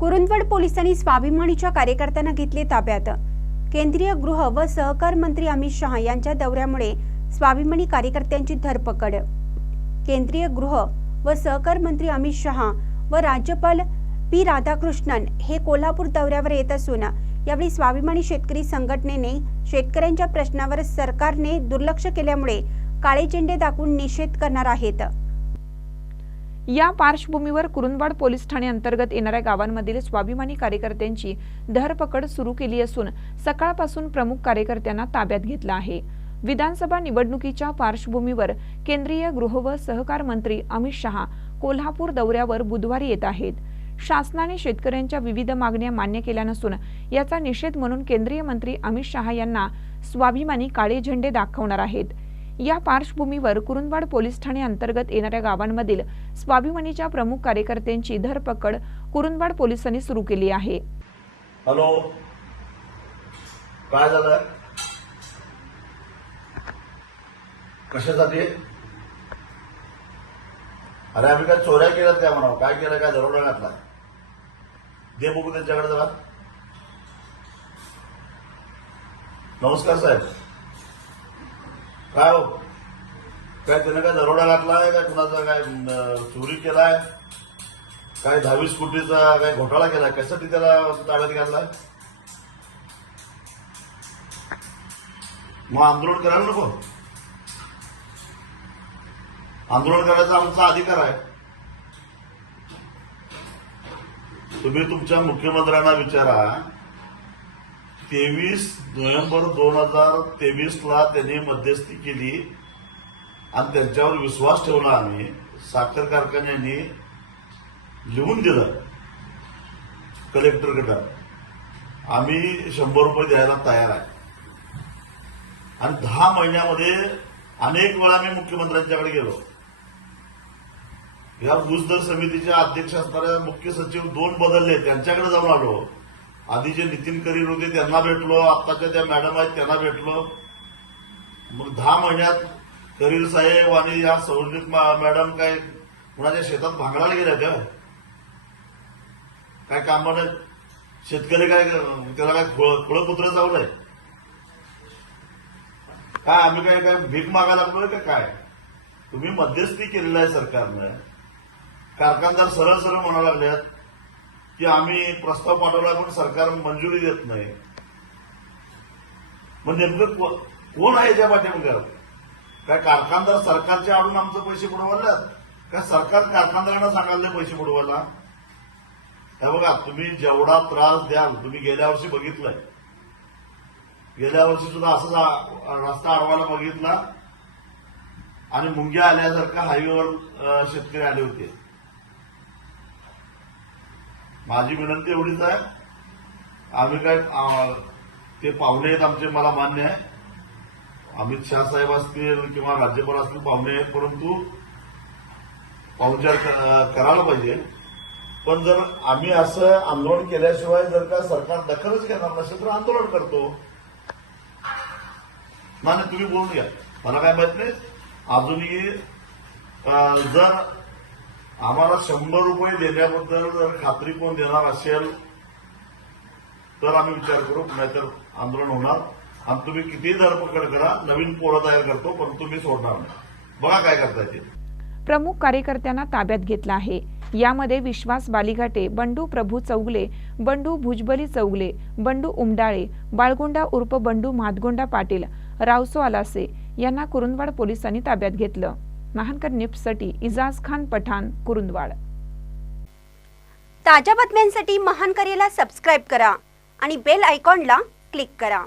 कुरुंदवड पोलिसांनी स्वाभिमानीच्या कार्यकर्त्यांना घेतले ताब्यात. केंद्रीय गृह व सहकार मंत्री अमित शहा यांच्या दौऱ्यामुळे स्वाभिमानी कार्यकर्त्यांची धरपकड. केंद्रीय गृह व सहकार मंत्री अमित शहा व राज्यपाल पी राधाकृष्णन हे कोल्हापूर दौऱ्यावर येत असून यावेळी स्वाभिमानी शेतकरी संघटनेने शेतकऱ्यांच्या प्रश्नावर सरकारने दुर्लक्ष केल्यामुळे काळे झेंडे दाखवून निषेध करणार आहेत. या पार्श्वभूमीवर कुरुंदवाड पोलीस ठाणे अंतर्गत येणाऱ्या गावांमधील स्वाभिमानी कार्यकर्त्यांची धरपकड सुरू केली असून सकाळपासून प्रमुख कार्यकर्त्यांना ताब्यात घेतलं आहे. विधानसभा निवडणुकीच्या पार्श्वभूमीवर केंद्रीय गृह व सहकार मंत्री अमित शहा कोल्हापूर दौऱ्यावर बुधवारी येत आहेत. शासनाने शेतकऱ्यांच्या विविध मागण्या मान्य केल्या नसून याचा निषेध म्हणून केंद्रीय मंत्री अमित शहा यांना स्वाभिमानी काळे झेंडे दाखवणार आहेत. या पार्श्वभूमीवर कुरुंदवाड पोलीस ठाणे अंतर्गत येणाऱ्या गावांमधील स्वाभिमानीच्या प्रमुख कार्यकर्त्यांची धरपकड कुरुंदवाड पोलिसांनी सुरू केली आहे. हॅलो. काय झालं कशासाठी? अरे आम्ही काय चोऱ्या केल्यात काय म्हणावं? काय केलं? काय दरोडा घातला दे बघू त्यांच्याकडे जरा. नमस्कार साहेब. काय हो? काय त्याने काय दरोडा घातलाय काय कुणाचा? काय चोरी केलाय? काय दहावीस कोटीचा काय घोटाळा केला कशासाठी त्याला ताब्यात घातलाय? मग आंदोलन करायला नको. आंदोलन करायचा आमचा अधिकार आहे. तुम्ही तुमच्या मुख्यमंत्र्यांना विचारा. तेवीस नोव्हेंबर दोन हजार तेवीसला त्यांनी मध्यस्थी केली. आणि त्यांच्यावर विश्वास ठेवला आम्ही. साखर कारखान्यांनी लिहून दिलं. कलेक्टरकडं आम्ही शंभर रुपये द्यायला तयार आहे. आणि दहा महिन्यामध्ये अनेक वेळा मी मुख्यमंत्र्यांच्याकडे गेलो. या ऊस दर समितीच्या अध्यक्ष असणाऱ्या मुख्य सचिव दोन बदलले. त्यांच्याकडे जाऊन आलो. आधी जे नितीन करीर होते त्यांना भेटलो. आत्ताच्या त्या मॅडम आहेत त्यांना भेटलो. मग दहा महिन्यात करीर साहेब आणि या सौनिक मॅडम काय कुणाच्या शेतात भांगडायला गेल्या त्या काय काम नाही शेतकरी काय त्याला काय कुळपुत्र चावलंय काय आम्ही काय काय भीक मागायला लागलोय का काय? तुम्ही मध्यस्थी केलेलं आहे सरकारनं. कारखानदार सरळ सरळ म्हणा लागल्यात की आम्ही प्रस्ताव पाठवला पण सरकार मंजुरी देत नाही. मग नेमकं कोण आहे याच्या पाठीमागे? काय कारखानदार सरकारच्या आडून आमचे पैसे बुडवल्यात? का सरकार कारखानदारांना सांगायला पैसे बुडवायला? हे बघा तुम्ही जेवढा त्रास द्याल तुम्ही गेल्या वर्षी बघितलंय. गेल्या वर्षी सुद्धा असंच रस्ता अडवायला बघितला. आणि मुंग्या आल्यासारखा हायवेवर शेतकरी आले होते. माझी विनंती एवढीच आहे. आम्ही काय ते पाहुणे आहेत आमचे मला मान्य आहे. अमित शहा साहेब असतील किंवा राज्यपाल असतील पाहुणे आहेत परंतु पाहुणचार करायला पाहिजे. पण जर आम्ही असं आंदोलन केल्याशिवाय जर का सरकार दखलच घेणार नसेल तर आंदोलन करतो. नाही तुम्ही बोलून घ्या. मला काय माहीत नाही. अजूनही जर आम्हाला शंभर रुपये देण्याबद्दल जर खात्री कोण देणार असेल तर आम्ही विचार करू नाहीतर आंदोलन होणार. आणि तुम्ही कितीही धरपकड करा नवीन पोरं तयार करतो पण तुम्ही सोडणार नाही. बघा काय करता येते प्रमुख कार्यकर्त्यांना ताब्यात घेतला आहे. यामध्ये विश्वास बालिघाटे बंडू प्रभू चौगले बंडू भुजबली चौगले बंडू उमडाळे बाळगोंडा उर्फ बंडू म्हादगोंडा पाटील रावसो आलासे यांना कुरुंदवाड पोलिसांनी ताब्यात घेतलं. महानकर न्यूजसाठी इजाज खान पठाण कुरुंदवाड. ताज्या बातम्यांसाठी महान करेला सबस्क्राईब करा आणि बेल आयकॉनला क्लिक करा.